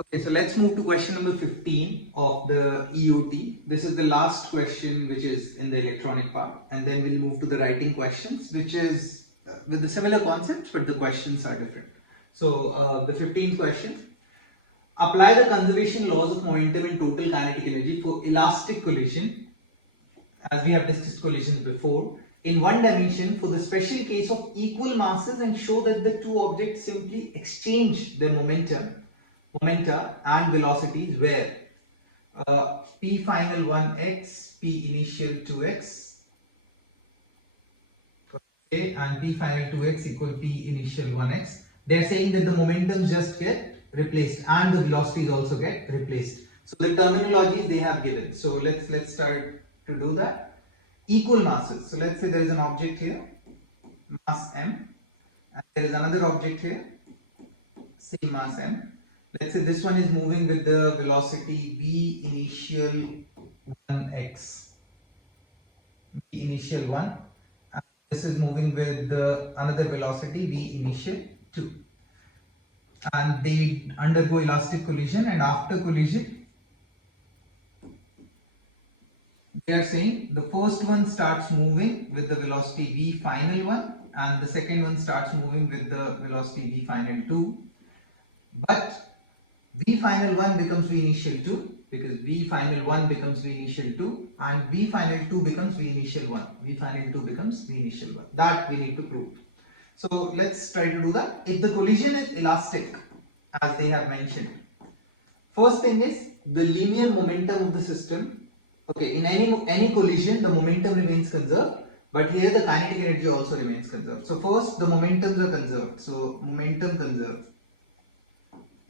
Okay, so let's move to question number 15 of the EOT. This is the last question which is in the electronic part, and then we'll move to the writing questions, which is with the similar concepts, but the questions are different. So the 15th question: apply the conservation laws of momentum and total kinetic energy for elastic collision, as we have discussed collisions before, in one dimension for the special case of equal masses, and show that the two objects simply exchange their momenta and velocities where p final 1x, p initial 2x, okay, and p final 2x equal p initial 1x. They are saying that the momentums just get replaced and the velocities also get replaced. So the terminologies they have given. So let's start to do that. Equal masses. So let's say there is an object here, mass m, and there is another object here, same mass m. Let's say this one is moving with the velocity v initial 1x, v initial 1, and this is moving with the another velocity v initial 2, and they undergo elastic collision, and after collision they are saying the first one starts moving with the velocity v final 1 and the second one starts moving with the velocity v final 2, but v final 1 becomes v initial 2 because v final 1 becomes v initial 2 and v final 2 becomes v initial 1. V final 2 becomes v initial 1. That we need to prove. So let's try to do that. If the collision is elastic, as they have mentioned, first thing is the linear momentum of the system. Okay, in any collision, the momentum remains conserved, but here the kinetic energy also remains conserved. So first the momentums are conserved. So momentum conserved.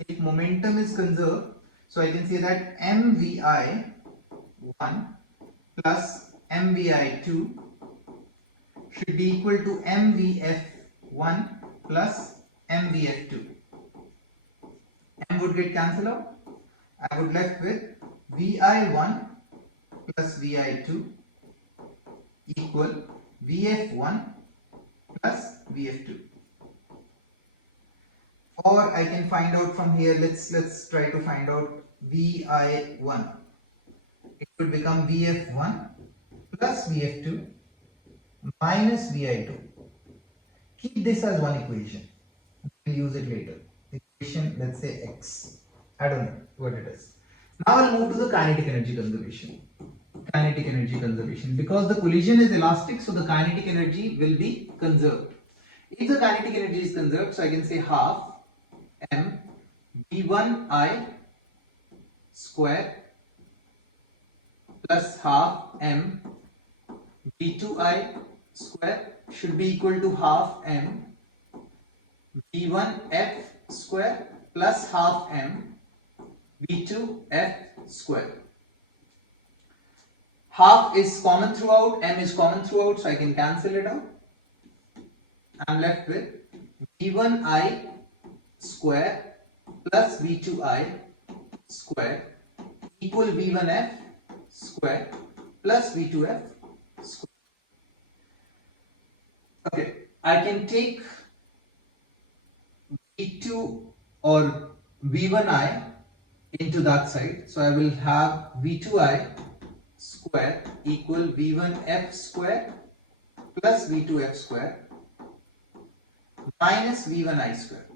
If momentum is conserved, so I can say that mvi1 plus mvi2 should be equal to mvf1 plus mvf2. M would get cancelled out. I would left with vi1 plus vi2 equal vf1 plus vf2. Or I can find out from here, let's try to find out vi1. It would become vf1 plus vf2 minus vi2. Keep this as one equation. We'll use it later. Equation, let's say x. I don't know what it is. Now I'll move to the kinetic energy conservation. Kinetic energy conservation. Because the collision is elastic, so the kinetic energy will be conserved. If the kinetic energy is conserved, so I can say half m v1i square plus half m v2i square should be equal to half m v1f square plus half m v2f square. Half is common throughout, m is common throughout, so I can cancel it out. I'm left with v1i square plus v2i square equal v1f square plus v2f square. Okay, I can take v2 or v1i into that side, so I will have v2i square equal v1f square plus v2f square minus v1i square.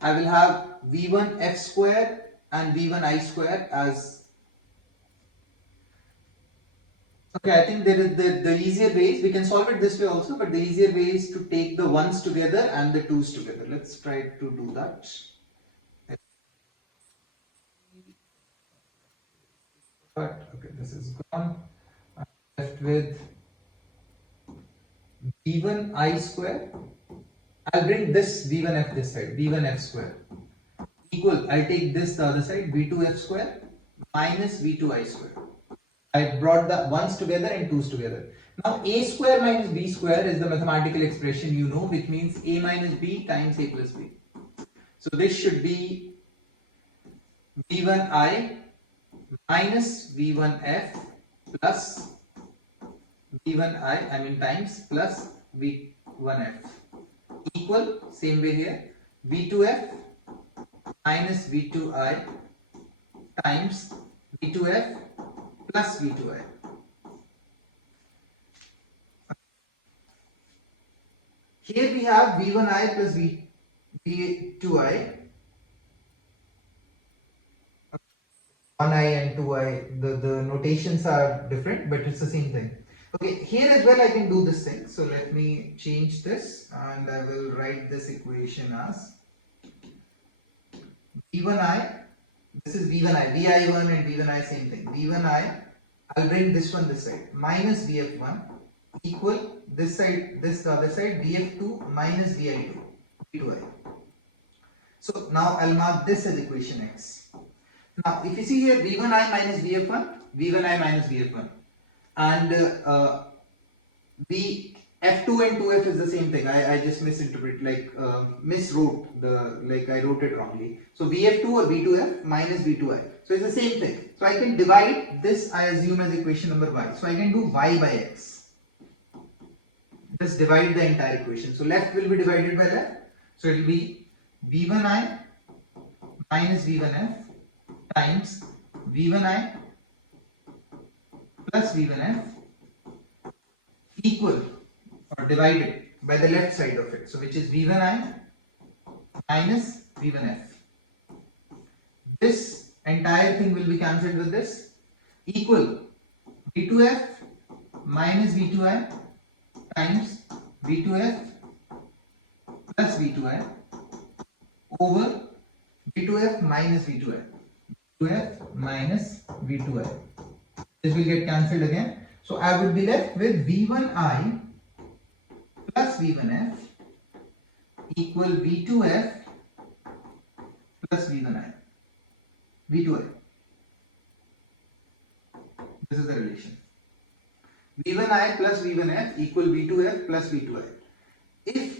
I will have v1f square and v1i square as, okay, I think there is the easier ways. We can solve it this way also, but the easier way is to take the ones together and the twos together. Let's try to do that. But okay, this is gone. I'm left with v1i square. I'll bring this v1f this side, v1f square equal, I'll take this the other side, v2f square minus v2i square. I brought the ones together and twos together. Now a square minus b square is the mathematical expression you know, which means a minus b times a plus b. So this should be v1i minus v1f plus v1i, I mean times, plus v1f equal, same way here, v2f minus V2I times V2F plus V2I. Here we have V1I plus V2I. 1I and 2I, the notations are different, but it's the same thing. Okay, here as well I can do this thing. So let me change this and I will write this equation as V1I. This is V1I, VI1 and V1I same thing. V1I, I'll bring this one this side, minus VF1 equal this side, this the other side, VF2 minus VI2, V2I. So now I'll mark this as equation X. Now if you see here V1I minus VF1, V1I minus VF1 and F2 and 2F is the same thing. I just misinterpret, like miswrote the, like I wrote it wrongly. So VF2 or V2F minus V2I. So it's the same thing. So I can divide this, I assume, as equation number Y. So I can do Y by X. Just divide the entire equation. So left will be divided by left. So it will be V1I minus V1F times V1I plus V1F equal or divided by the left side of it. So which is V1I minus V1F. This entire thing will be cancelled with this equal V2F minus V2I times V2F plus V2I over V2F minus V2I. V2F minus V2I. This will get cancelled again. So I would be left with V1I plus V1F equal V2F plus V1I. V2I. This is the relation. V1I plus V1F equal V2F plus V2I. If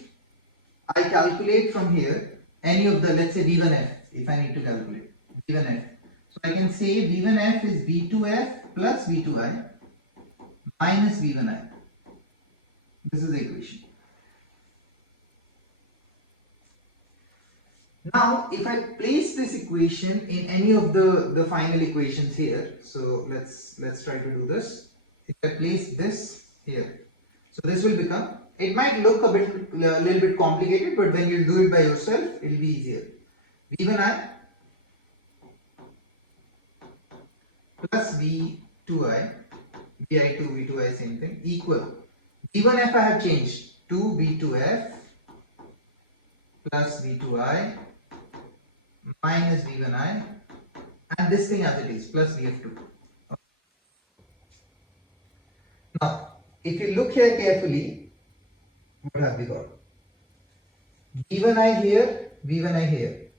I calculate from here any of the, let's say V1F, if I need to calculate V1F, so I can say V1F is V2F plus V2I minus V1I. This is the equation. Now, if I place this equation in any of the final equations here, so let's try to do this. If I place this here, so this will become, it might look a little bit complicated, but when you do it by yourself, it will be easier. V1I plus V2I, VI2, V2I, same thing, equal V1F I have changed to V2F plus V2I minus V1I, and this thing as it is, plus VF2. Now, if you look here carefully, what have we got? V1I here, V1I here.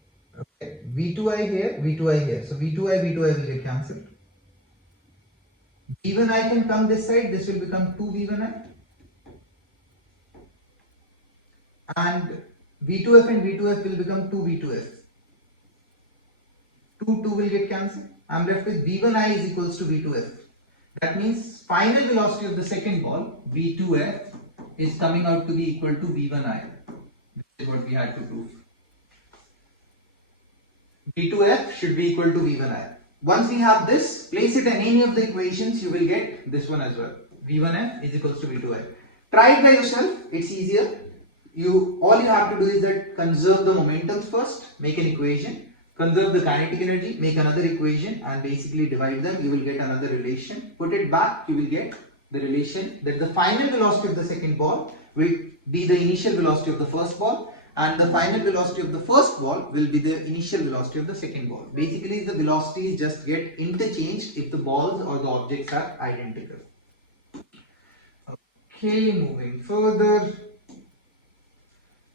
Okay. V2I here, V2I here. So V2I, V2I will get cancelled. V1I can come this side, this will become 2V1I. And V2F and V2F will become 2V2F. 2 will get cancelled. I am left with V1I is equals to V2F. That means final velocity of the second ball, V2F, is coming out to be equal to V1I. This is what we had to prove. V2F should be equal to V1I. Once we have this, place it in any of the equations, you will get this one as well. V1F is equals to V2I. Try it by yourself, it's easier. All you have to do is that conserve the momentums first, make an equation, conserve the kinetic energy, make another equation, and basically divide them, you will get another relation. Put it back, you will get the relation that the final velocity of the second ball will be the initial velocity of the first ball, and the final velocity of the first ball will be the initial velocity of the second ball. Basically, the velocities just get interchanged if the balls or the objects are identical. Okay, moving further.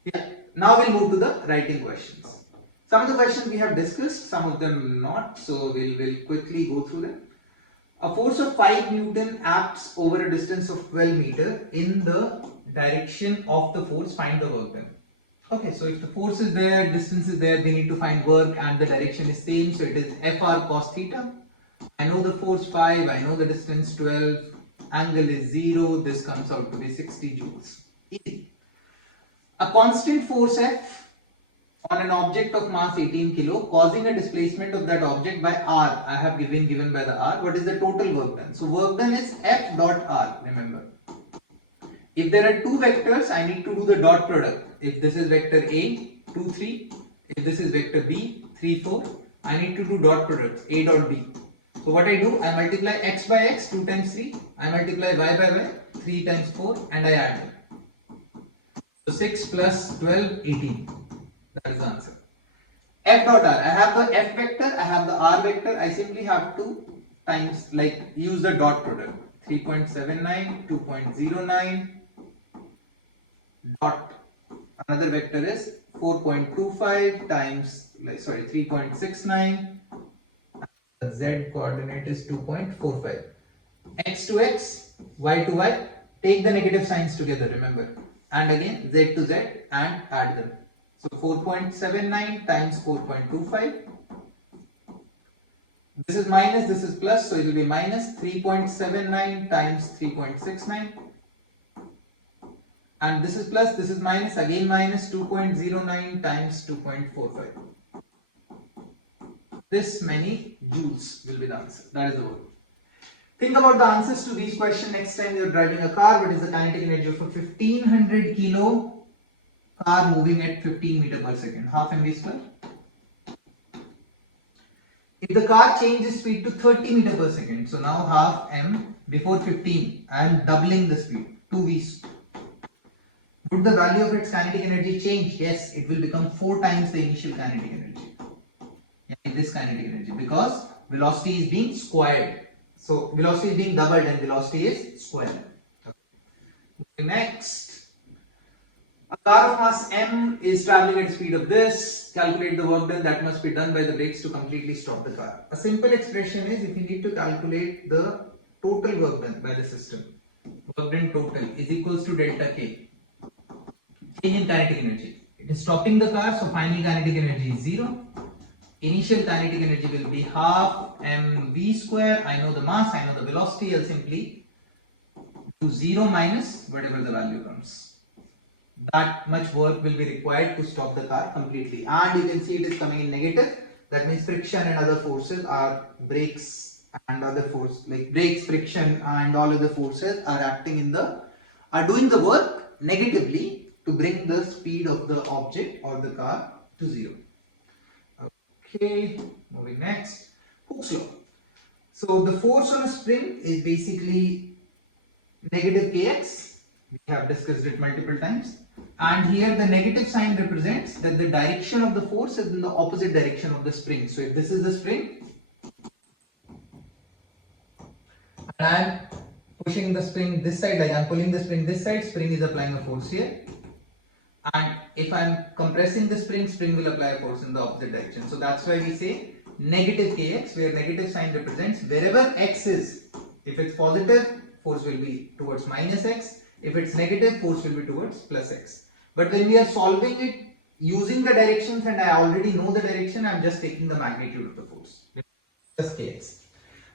Yeah, now we'll move to the writing questions. Some of the questions we have discussed, some of them not, so we'll quickly go through them. A force of 5 Newton acts over a distance of 12 meter in the direction of the force, find the work done. Okay, so if the force is there, distance is there, they need to find work and the direction is same, so it is Fr cos theta. I know the force 5, I know the distance 12, angle is 0, this comes out to be 60 joules. Easy. A constant force F on an object of mass 18 kilo, causing a displacement of that object by r. I have given by the r. What is the total work done? So work done is F dot r. Remember, if there are two vectors, I need to do the dot product. If this is vector A, 2, 3. If this is vector B, 3, 4. I need to do dot products, A dot B. So what I do, I multiply x by x, 2 times 3. I multiply y by y, 3 times 4, and I add them. So 6 plus 12, 18. That is the answer. F dot r. I have the f vector, I have the r vector. I simply have to times, like, use the dot product. 3.79, 2.09, dot. Another vector is 4.25 times, 3.69. The z coordinate is 2.45. X to x, y to y. Take the negative signs together, remember. And again, z to z, and add them. So 4.79 times 4.25. This is minus, this is plus, so it will be minus 3.79 times 3.69. And this is plus, this is minus, again minus 2.09 times 2.45. This many joules will be the answer. That is the word. Think about the answers to these questions next time you are driving a car. What is the kinetic energy of a 1500 kilo car moving at 15 meter per second? Half mv square. If the car changes speed to 30 meter per second, so now half m before 15, I am doubling the speed, 2v. Would the value of its kinetic energy change? Yes, it will become 4 times the initial kinetic energy. This kinetic energy, because velocity is being squared. So velocity is being doubled and velocity is squared. Okay. Next, a car of mass m is traveling at the speed of this. Calculate the work done that must be done by the brakes to completely stop the car. A simple expression is, if you need to calculate the total work done by the system, work done total is equals to delta k. Change in kinetic energy. It is stopping the car, so final kinetic energy is 0. Initial kinetic energy will be half mv square. I know the mass, I know the velocity. I'll simply do 0 minus whatever the value comes. That much work will be required to stop the car completely. And you can see it is coming in negative. That means friction and other forces are brakes and other force, like brakes, friction and all other forces are doing the work negatively to bring the speed of the object or the car to 0. Okay, moving next. Hooke's law. So the force on a spring is basically negative kx. We have discussed it multiple times. And here the negative sign represents that the direction of the force is in the opposite direction of the spring. So if this is the spring, and I am pushing the spring this side, like I am pulling the spring this side, spring is applying a force here. And if I am compressing the spring, spring will apply a force in the opposite direction. So that's why we say negative kx, where negative sign represents wherever x is. If it's positive, force will be towards minus x. If it's negative, force will be towards plus x. But when we are solving it using the directions and I already know the direction, I'm just taking the magnitude of the force. Just kx.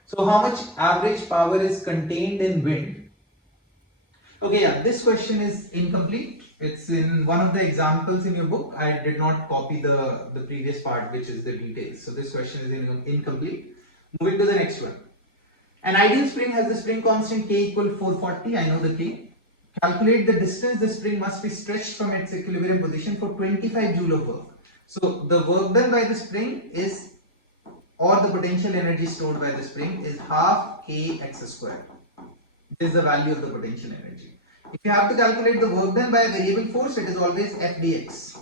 So how much average power is contained in wind? Okay, yeah, this question is incomplete. It's in one of the examples in your book. I did not copy the previous part, which is the details. So this question is incomplete. Moving to the next one. An ideal spring has the spring constant k equal 440. I know the k. Calculate the distance the spring must be stretched from its equilibrium position for 25 joule of work. So the work done by the spring is, or the potential energy stored by the spring is half kx square. This is the value of the potential energy. If you have to calculate the work done by a variable force, it is always f dx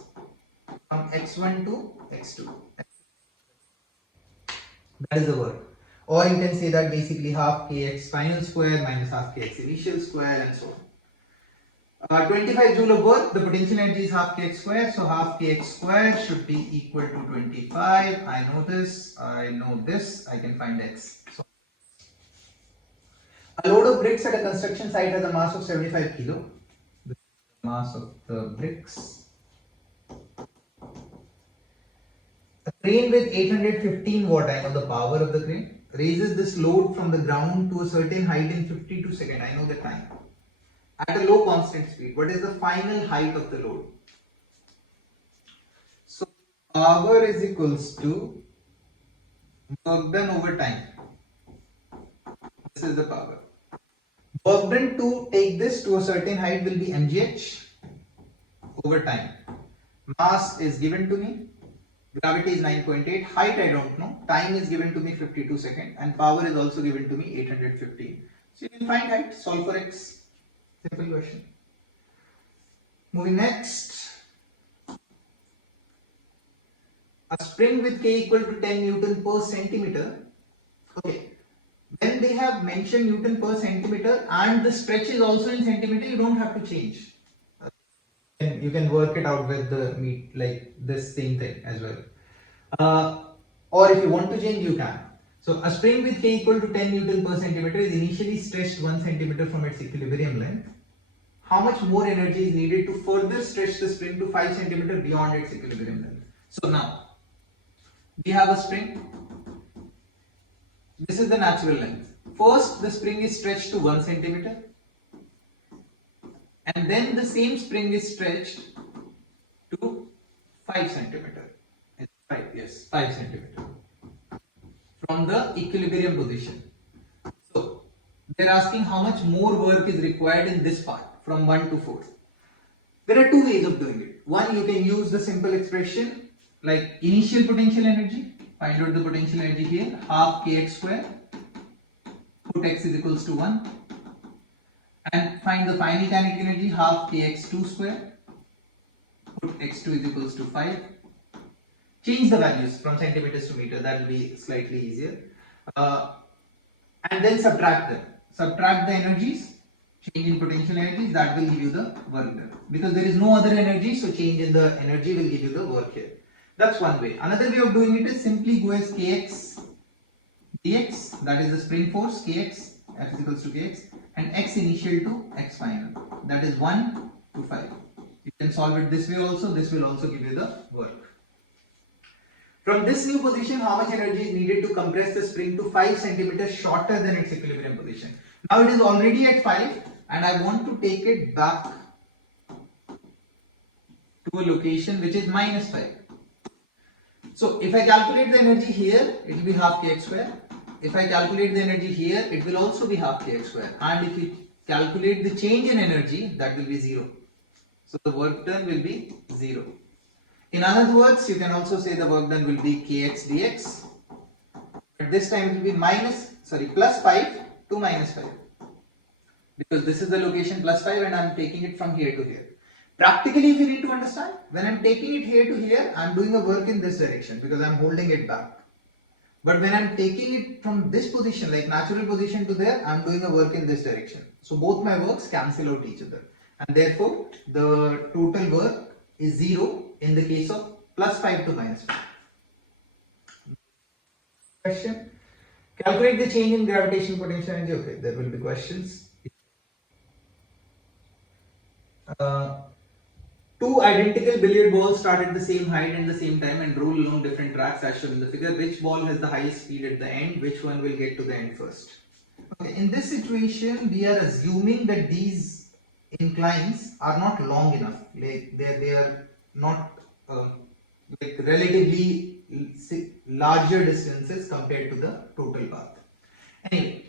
from x1 to x2. That is the work. Or you can say that basically half kx final square minus half kx initial square and so on. 25 joule of work, the potential energy is half kx square, so half kx square should be equal to 25. I know this, I can find x. So, a load of bricks at a construction site has a mass of 75 kilo. The mass of the bricks. A crane with 815 watt, I know the power of the crane, raises this load from the ground to a certain height in 52 seconds. I know the time. At a low constant speed, what is the final height of the load? So power is equals to work done over time. This is the power. Work done to take this to a certain height will be mgh over time. Mass is given to me. Gravity is 9.8. Height I don't know. Time is given to me 52 seconds. And power is also given to me 815. So you can find height. Solve for x. Simple question. Moving next. A spring with K equal to 10 Newton per centimeter. Okay. When they have mentioned Newton per centimeter and the stretch is also in centimeter, you don't have to change. And you can work it out with the like this same thing as well. Or if you want to change, you can. So a spring with K equal to 10 Newton per centimeter is initially stretched 1 centimeter from its equilibrium length. How much more energy is needed to further stretch the spring to 5 centimeter beyond its equilibrium length? So now, we have a spring. This is the natural length. First, the spring is stretched to 1 centimeter. And then the same spring is stretched to 5 centimeter. 5 centimeter. From the equilibrium position. So, they're asking how much more work is required in this part from 1 to 4. There are two ways of doing it. One, you can use the simple expression like initial potential energy. Find out the potential energy here, half kx square. Put x is equals to 1. And find the final kinetic energy, half kx2 square. Put x2 is equals to 5. Change the values from centimeters to meter, that will be slightly easier. And then subtract them. Subtract the energies, change in potential energies, that will give you the work done. Because there is no other energy, so change in the energy will give you the work here. That's one way. Another way of doing it is simply go as kx dx, that is the spring force, kx, F is equals to kx, and x initial to x final, that is 1 to 5. You can solve it this way also, this will also give you the work. From this new position, how much energy is needed to compress the spring to 5 centimeters shorter than its equilibrium position? Now it is already at 5 and I want to take it back to a location which is minus 5. So if I calculate the energy here, it will be half kx square. If I calculate the energy here, it will also be half kx square. And if you calculate the change in energy, that will be 0. So the work done will be 0. In other words, you can also say the work done will be kx dx. But this time it will be plus 5 to minus 5. Because this is the location plus 5 and I am taking it from here to here. Practically, if you need to understand, when I am taking it here to here, I am doing a work in this direction because I am holding it back. But when I am taking it from this position, like natural position to there, I am doing a work in this direction. So both my works cancel out each other. And therefore, the total work is 0 in the case of plus 5 to minus 5. Question. Calculate the change in gravitational potential energy. Okay, there will be questions. Two identical billiard balls start at the same height and the same time and roll along different tracks as shown in the figure. Which ball has the highest speed at the end? Which one will get to the end first? Okay, in this situation, we are assuming that these inclines are not long enough. Like they are not like relatively larger distances compared to the total path. Anyway,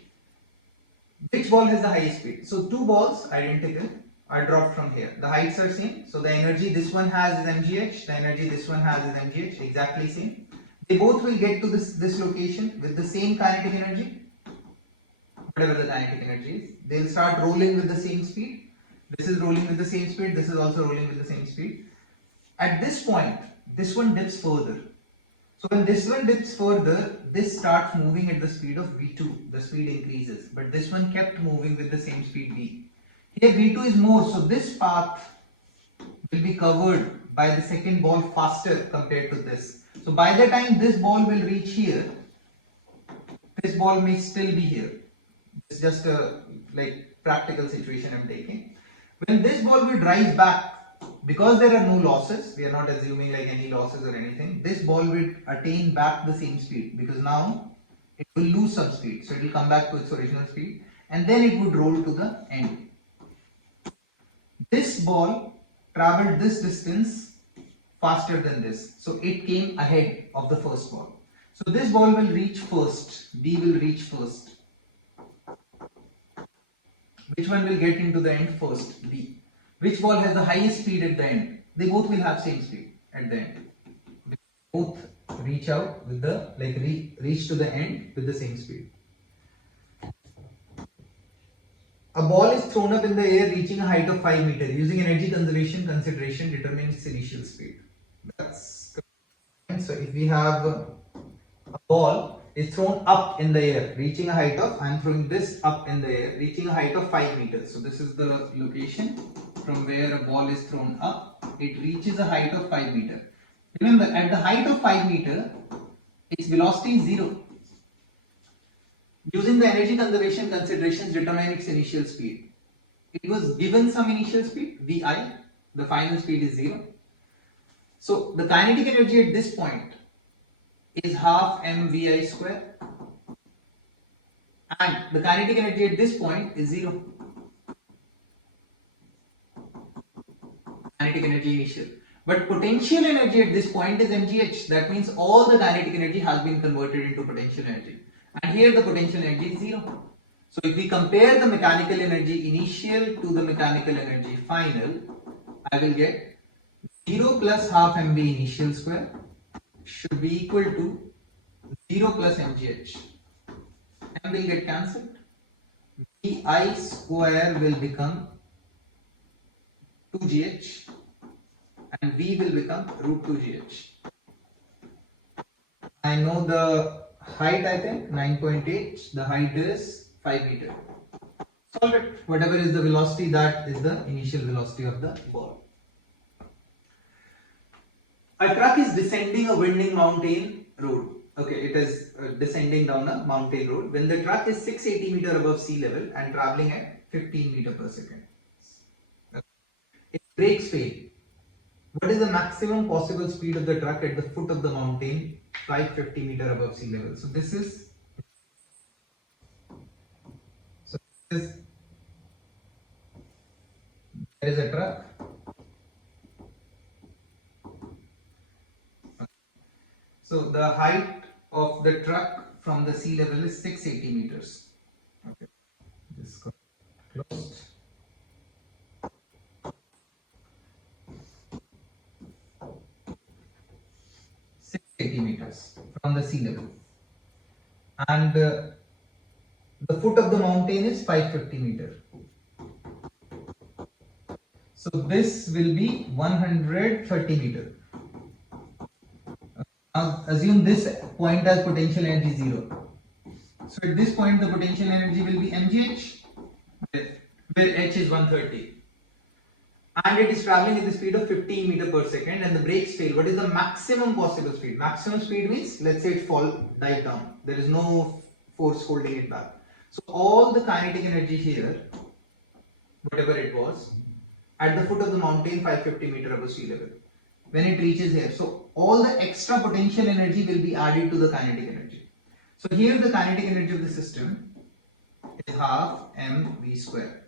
which ball has the highest speed? So two balls identical are dropped from here. The heights are same. So the energy this one has is mgh, the energy this one has is mgh, exactly same. They both will get to this location with the same kinetic energy, whatever the kinetic energy is. They'll start rolling with the same speed. This is rolling with the same speed, this is also rolling with the same speed. At this point, this one dips further. So when this one dips further, this starts moving at the speed of v2, the speed increases. But this one kept moving with the same speed v. Here v2 is more, so this path will be covered by the second ball faster compared to this. So by the time this ball will reach here, this ball may still be here. It's just a practical situation I'm taking. When this ball will rise back, because there are no losses, we are not assuming like any losses or anything, this ball will attain back the same speed because now it will lose some speed. So it will come back to its original speed and then it would roll to the end. This ball traveled this distance faster than this. So it came ahead of the first ball. So this ball will reach first. B will reach first. Which one will get into the end first? B. Which ball has the highest speed at the end? They both will have same speed at the end. Both reach out with the reach to the end with the same speed. A ball is thrown up in the air reaching a height of 5 meters. Using energy conservation consideration, determine its initial speed. That's correct. So if we have a ball is thrown up in the air reaching a height of, I am throwing this up in the air reaching a height of 5 meters. So this is the location from where a ball is thrown up. It reaches a height of 5 meters. Remember, at the height of 5 meters, its velocity is 0. Using the energy conservation considerations, determine its initial speed. It was given some initial speed, Vi, the final speed is 0. So the kinetic energy at this point is half mvi square, and the kinetic energy at this point is 0. Kinetic energy initial. But potential energy at this point is mgh. That means all the kinetic energy has been converted into potential energy. And here the potential energy is 0. So if we compare the mechanical energy initial to the mechanical energy final, I will get 0 plus half mv initial square should be equal to 0 plus mgh. M will get cancelled. Vi square will become 2gh and V will become root 2gh. I know the height, I think 9.8. The height is 5 meters. Solve it. Whatever is the velocity, that is the initial velocity of the ball. A truck is descending a winding mountain road. Okay, it is descending down a mountain road when the truck is 680 meters above sea level and traveling at 15 meters per second. If brakes fail, what is the maximum possible speed of the truck at the foot of the mountain 550 meters above sea level? So this is there is a truck. So the height of the truck from the sea level is 680 meters. Okay, this got closed. 680 meters from the sea level, and the foot of the mountain is 550 meters. So this will be 130 meters. Now assume this point as potential energy 0. So at this point the potential energy will be mgh, where h is 130. And it is traveling at the speed of 15 meters per second and the brakes fail. What is the maximum possible speed? Maximum speed means, let's say it dive down. There is no force holding it back. So all the kinetic energy here, whatever it was, at the foot of the mountain 550 meters above sea level, when it reaches here, so all the extra potential energy will be added to the kinetic energy. So here the kinetic energy of the system is half mv square.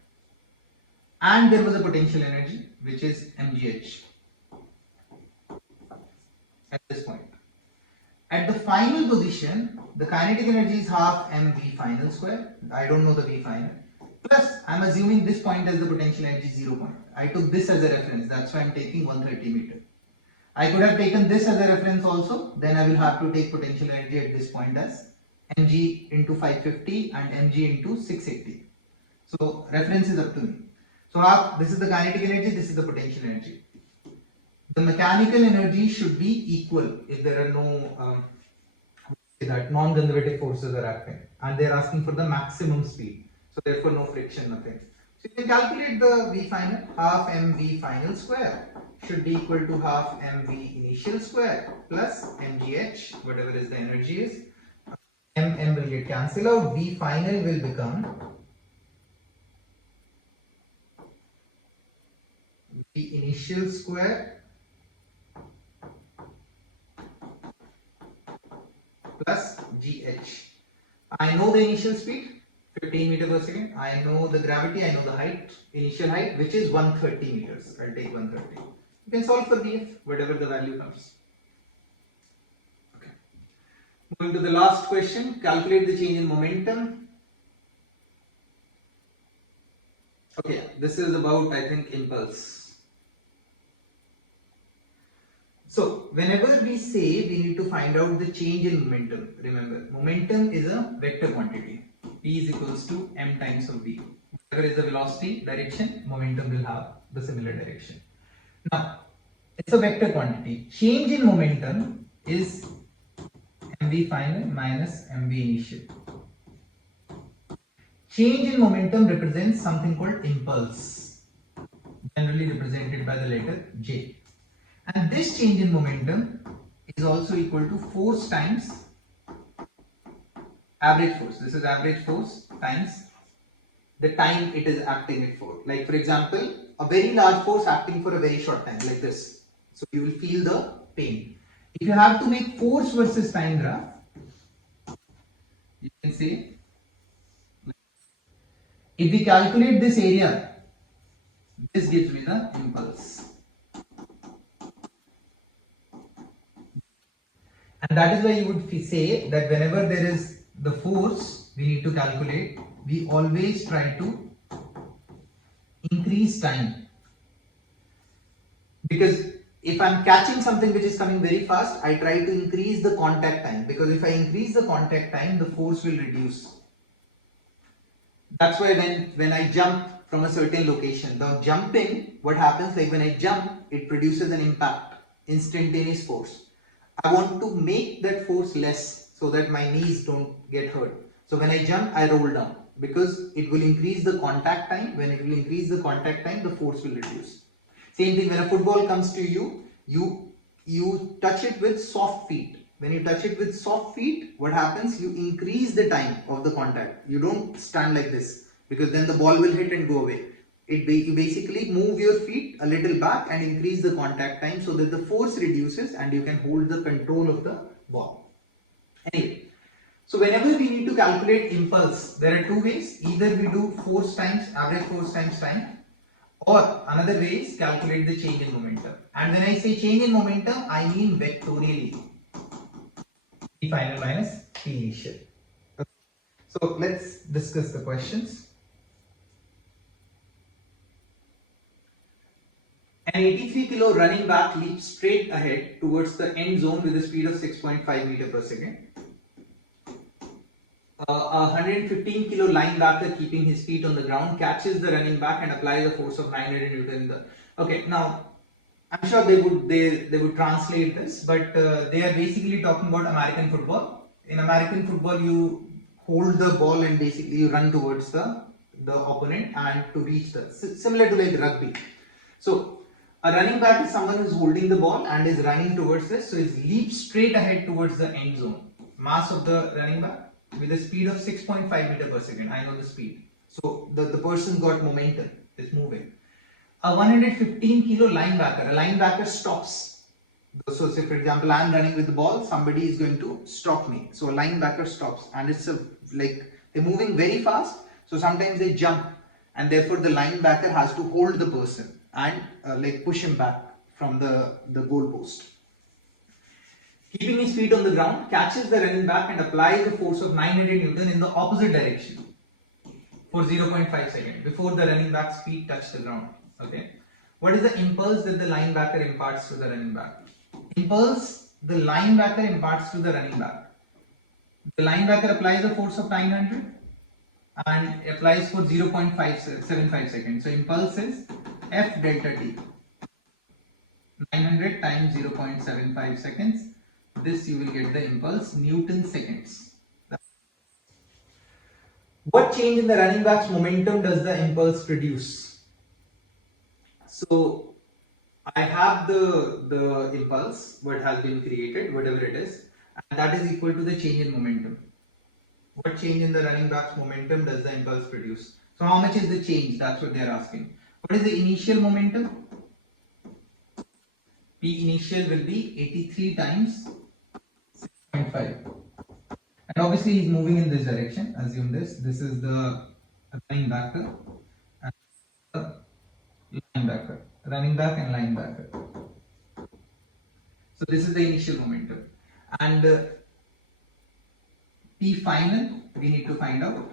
And there was a potential energy which is mgh at this point. At the final position, the kinetic energy is half mv final square. I don't know the v final. Plus, I'm assuming this point as the potential energy 0 point. I took this as a reference. That's why I'm taking 130 meters. I could have taken this as a reference also. Then I will have to take potential energy at this point as mg into 550 and mg into 680. So reference is up to me. So this is the kinetic energy, this is the potential energy. The mechanical energy should be equal if there are no non-conservative forces are acting, and they are asking for the maximum speed. So therefore no friction, nothing. So you can calculate the V final. Half mv final square should be equal to half mv initial square plus mgh, whatever is the energy is. M will get cancelled out. V final will become the initial square plus gh. I know the initial speed 15 meters per second. I know the gravity, I know the height, initial height, which is 130 meters. I'll take 130. You can solve for Bf, whatever the value comes. Okay. Moving to the last question, calculate the change in momentum. Okay, this is about, I think, impulse. So, whenever we say we need to find out the change in momentum, remember, momentum is a vector quantity. P is equals to m times of v. Whatever is the velocity direction, momentum will have the similar direction. Now, it's a vector quantity. Change in momentum is mv final minus mv initial. Change in momentum represents something called impulse, generally represented by the letter J. And this change in momentum is also equal to force times average force. This is average force times the time it is acting it for. Like for example, a very large force acting for a very short time, like this. So you will feel the pain. If you have to make force versus time graph, you can say, if we calculate this area, this gives me the impulse. And that is why you would say that whenever there is the force we need to calculate, we always try to increase time. Because if I'm catching something which is coming very fast, I try to increase the contact time. Because if I increase the contact time, the force will reduce. That's why when I jump from a certain location, the jumping, what happens, like when I jump, it produces an impact, instantaneous force. I want to make that force less so that my knees don't get hurt. So when I jump, I roll down because it will increase the contact time. When it will increase the contact time, the force will reduce. Same thing, when a football comes to you, you touch it with soft feet. When you touch it with soft feet, what happens? You increase the time of the contact. You don't stand like this because then the ball will hit and go away. You basically move your feet a little back and increase the contact time so that the force reduces and you can hold the control of the ball. Anyway, so whenever we need to calculate impulse, there are two ways. Either we do force times average force times time, or another way is calculate the change in momentum. And when I say change in momentum, I mean vectorially. P final minus P initial. Okay. So let's discuss the questions. An 83 kilo running back leaps straight ahead towards the end zone with a speed of 6.5 meter per second. A 115 kilo linebacker keeping his feet on the ground catches the running back and applies a force of 900 Newton. Okay, now I'm sure they would translate this, but they are basically talking about American football. In American football, you hold the ball and basically you run towards the opponent and to reach the similar to like rugby. So a running back is someone who is holding the ball and is running towards this. So he leaps straight ahead towards the end zone. Mass of the running back with a speed of 6.5 meter per second. I know the speed. So the person got momentum, is moving. A 115 kilo linebacker, a linebacker stops. So say for example, I am running with the ball, somebody is going to stop me. So a linebacker stops and it's like they're moving very fast. So sometimes they jump and therefore the linebacker has to hold the person and like push him back from the goal post. Keeping his feet on the ground, catches the running back and applies a force of 900 Newton in the opposite direction for 0.5 seconds before the running back's feet touch the ground. Okay. What is the impulse that the linebacker imparts to the running back? Impulse the linebacker imparts to the running back. The linebacker applies a force of 900 and applies for 0.575 seconds. So impulse is F delta T. 900 times 0.75 seconds. This you will get the impulse Newton seconds. What change in the running back's momentum does the impulse produce? So I have the impulse, what has been created, whatever it is, and that is equal to the change in momentum. What change in the running back's momentum does the impulse produce? So how much is the change? That's what they are asking. What is the initial momentum? P initial will be 83 times 6.5. And obviously he's moving in this direction. Assume this. This is the running backer and the linebacker. Running back and linebacker. So this is the initial momentum. And P final, we need to find out.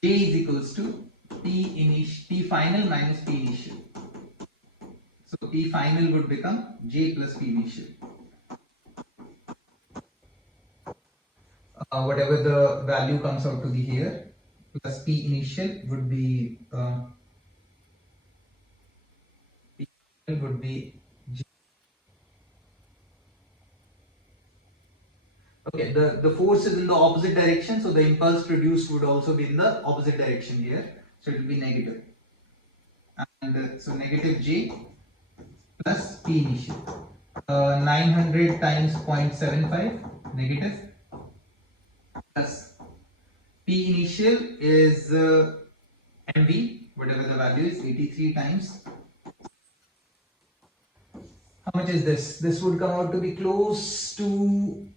J is equals to P final minus P initial. So P final would become J plus P initial. Whatever the value comes out to be here, plus P initial would be P final would be J. Okay, the force is in the opposite direction, so the impulse produced would also be in the opposite direction here. So it will be negative. And so negative J plus P initial. 900 times 0.75 negative plus P initial is MV, whatever the value is, 83 times. How much is this? This would come out to be close to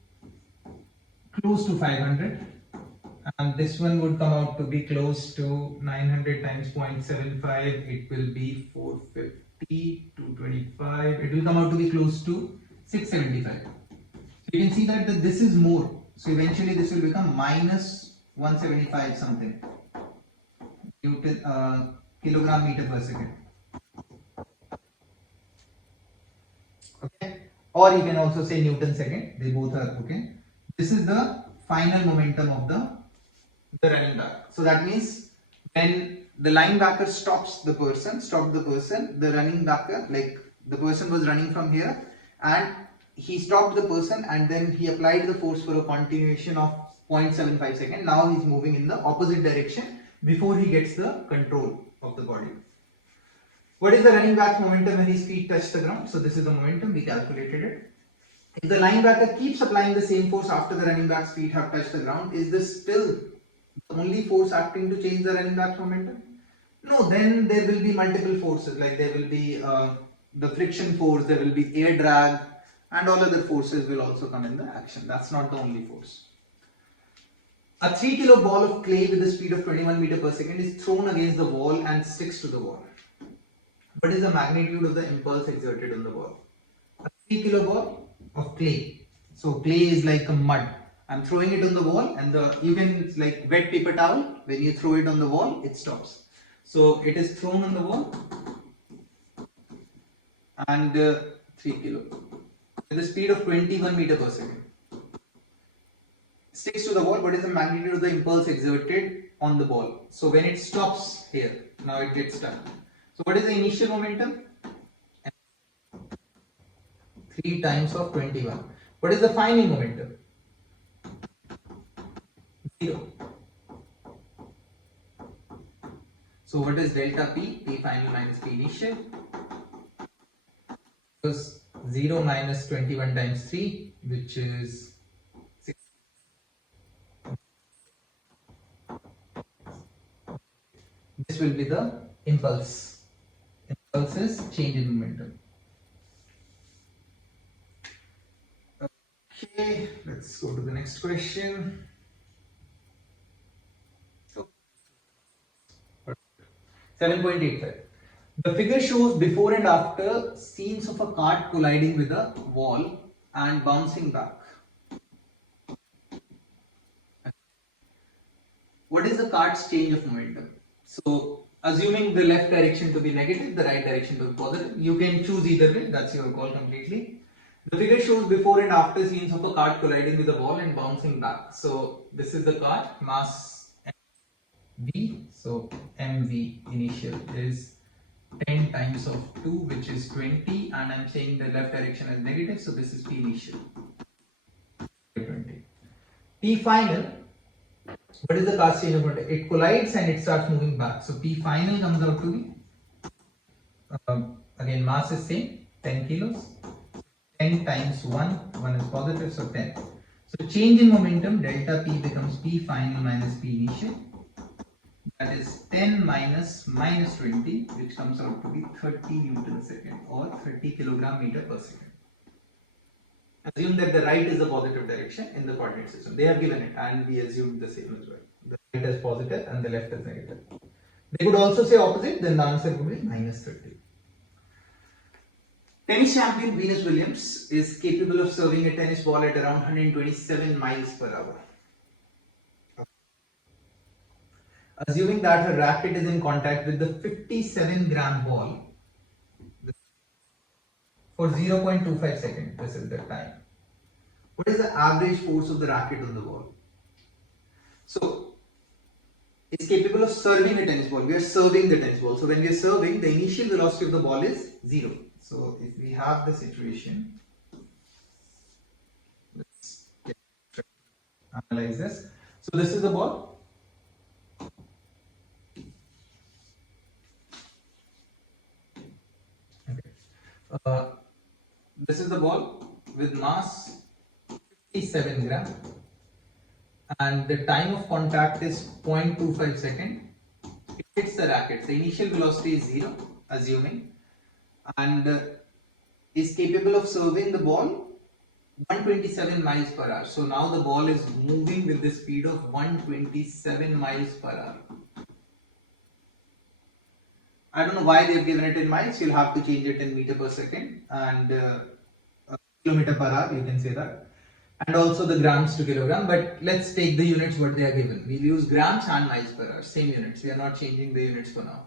500, and this one would come out to be close to 900 times 0.75. It will be 450, 225. It will come out to be close to 675. So you can see that this is more. So eventually this will become minus 175 something Newton kilogram meter per second. Okay, or you can also say Newton second. They both are okay. This is the final momentum of the running back. So that means when the linebacker stopped the person, the running backer, like the person was running from here and he stopped the person and then he applied the force for a continuation of 0.75 second. Now he's moving in the opposite direction before he gets the control of the body. What is the running back's momentum when his feet touch the ground? So this is the momentum, we calculated it. If the linebacker keeps applying the same force after the running back's feet have touched the ground, is this still the only force acting to change the running back's momentum? No, then there will be multiple forces, like there will be the friction force, there will be air drag, and all other forces will also come in the action. That's not the only force. A 3 kilo ball of clay with a speed of 21 meter per second is thrown against the wall and sticks to the wall. What is the magnitude of the impulse exerted on the ball? A 3 kilo ball of clay. So clay is like a mud. I'm throwing it on the wall, and you can like wet paper towel. When you throw it on the wall, it stops. So it is thrown on the wall, and 3 kilo with a speed of 21 meter per second. Sticks to the wall. What is the magnitude of the impulse exerted on the ball? So when it stops here, now it gets stuck. So what is the initial momentum? 3 times of 21. What is the final momentum? 0. So what is delta P? P final minus P initial. Because 0 minus 21 times 3, which is 6. This will be the impulse. Impulse is change in momentum. Okay, let's go to the next question. 7.85. The figure shows before and after scenes of a cart colliding with a wall and bouncing back. What is the cart's change of momentum? So, assuming the left direction to be negative, the right direction to be positive, you can choose either way, that's your call completely. The figure shows before and after scenes of a cart colliding with a wall and bouncing back. So, this is the cart, mass V, so mv initial is 10 times of 2, which is 20, and I'm saying the left direction is negative, so this is P initial, 20. P final, what is the cast change of momentum? It collides and it starts moving back, so P final comes out to be, again mass is same, 10 kilos, 10 times 1 is positive, so 10. So change in momentum, delta P becomes P final minus P initial. That is 10 minus 20, which comes out to be 30 Newton second or 30 kilogram meter per second. Assume that the right is the positive direction in the coordinate system. They have given it, and we assume the same as well. The right is positive and the left is negative. They could also say opposite, then the answer would be minus 30. Tennis champion Venus Williams is capable of serving a tennis ball at around 127 miles per hour. Assuming that her racket is in contact with the 57-gram ball for 0.25 seconds, this is the time. What is the average force of the racket on the ball? So, it's capable of serving a tennis ball. We are serving the tennis ball. So, when we are serving, the initial velocity of the ball is 0. So, if we have the situation, let's analyze this. So, this is the ball. Okay. This is the ball with mass 57 gram, and the time of contact is 0.25 second. It hits the racket. The initial velocity is 0, assuming, and is capable of serving the ball 127 miles per hour. So now the ball is moving with the speed of 127 miles per hour. I don't know why they've given it in miles. You'll have to change it in meter per second and kilometer per hour, you can say that. And also the grams to kilogram, but let's take the units what they are given. We'll use grams and miles per hour, same units. We are not changing the units for now.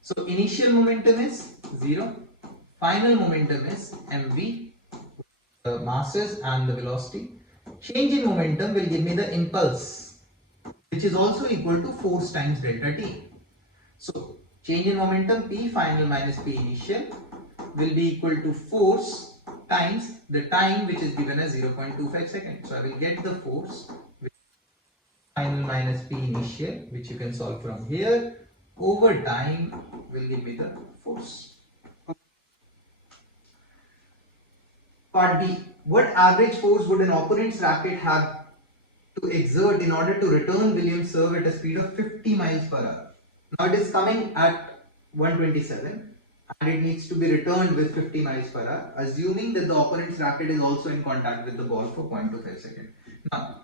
So initial momentum is 0. Final momentum is mv, the masses and the velocity. Change in momentum will give me the impulse, which is also equal to force times delta t. So change in momentum P final minus P initial will be equal to force times the time, which is given as 0.25 seconds. So I will get the force final minus P initial, which you can solve from here, over time will give me the force. Part B. What average force would an opponent's racket have to exert in order to return Williams' serve at a speed of 50 miles per hour? Now it is coming at 127 and it needs to be returned with 50 miles per hour, assuming that the opponent's racket is also in contact with the ball for 0.25 seconds. Now,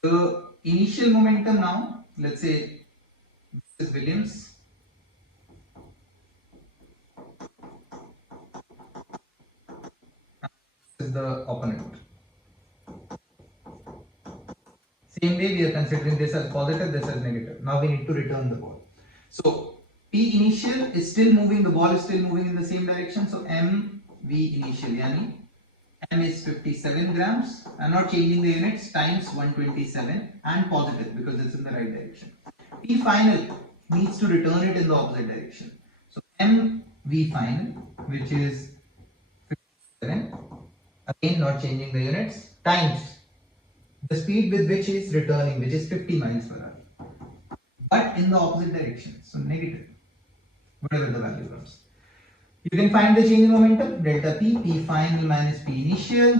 the initial momentum now, let's say this is Williams. This is the opponent. Same way we are considering this as positive, this as negative. Now we need to return the ball. So P initial is still moving, the ball is still moving in the same direction. So MV initial, yani M is 57 grams. I'm not changing the units, times 127 and positive because it's in the right direction. P final needs to return it in the opposite direction. So MV final, which is 57, again not changing the units, times the speed with which it is returning, which is 50 miles per hour, but in the opposite direction, so negative, whatever the value comes. You can find the change in momentum, delta P, P final minus P initial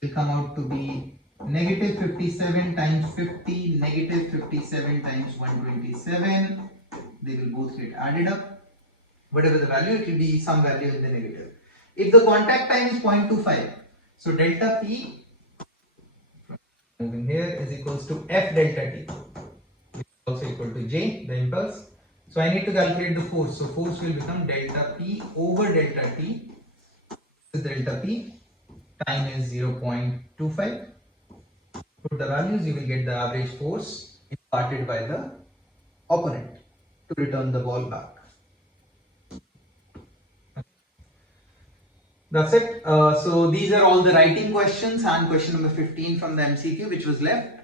will come out to be negative 57 times 50, negative 57 times 127, they will both get added up. Whatever the value, it will be some value in the negative. If the contact time is 0.25, so delta P moving here is equals to F delta T, which is also equal to J, the impulse. So I need to calculate the force. So force will become delta P over delta T. This is delta P. Time is 0.25. Put the values, you will get the average force imparted by the opponent to return the ball back. That's it. So these are all the writing questions and question number 15 from the MCQ which was left.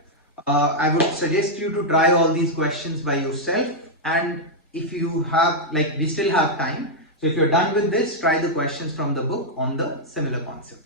I would suggest you to try all these questions by yourself, and if you have, like, we still have time. So if you're done with this, try the questions from the book on the similar concepts.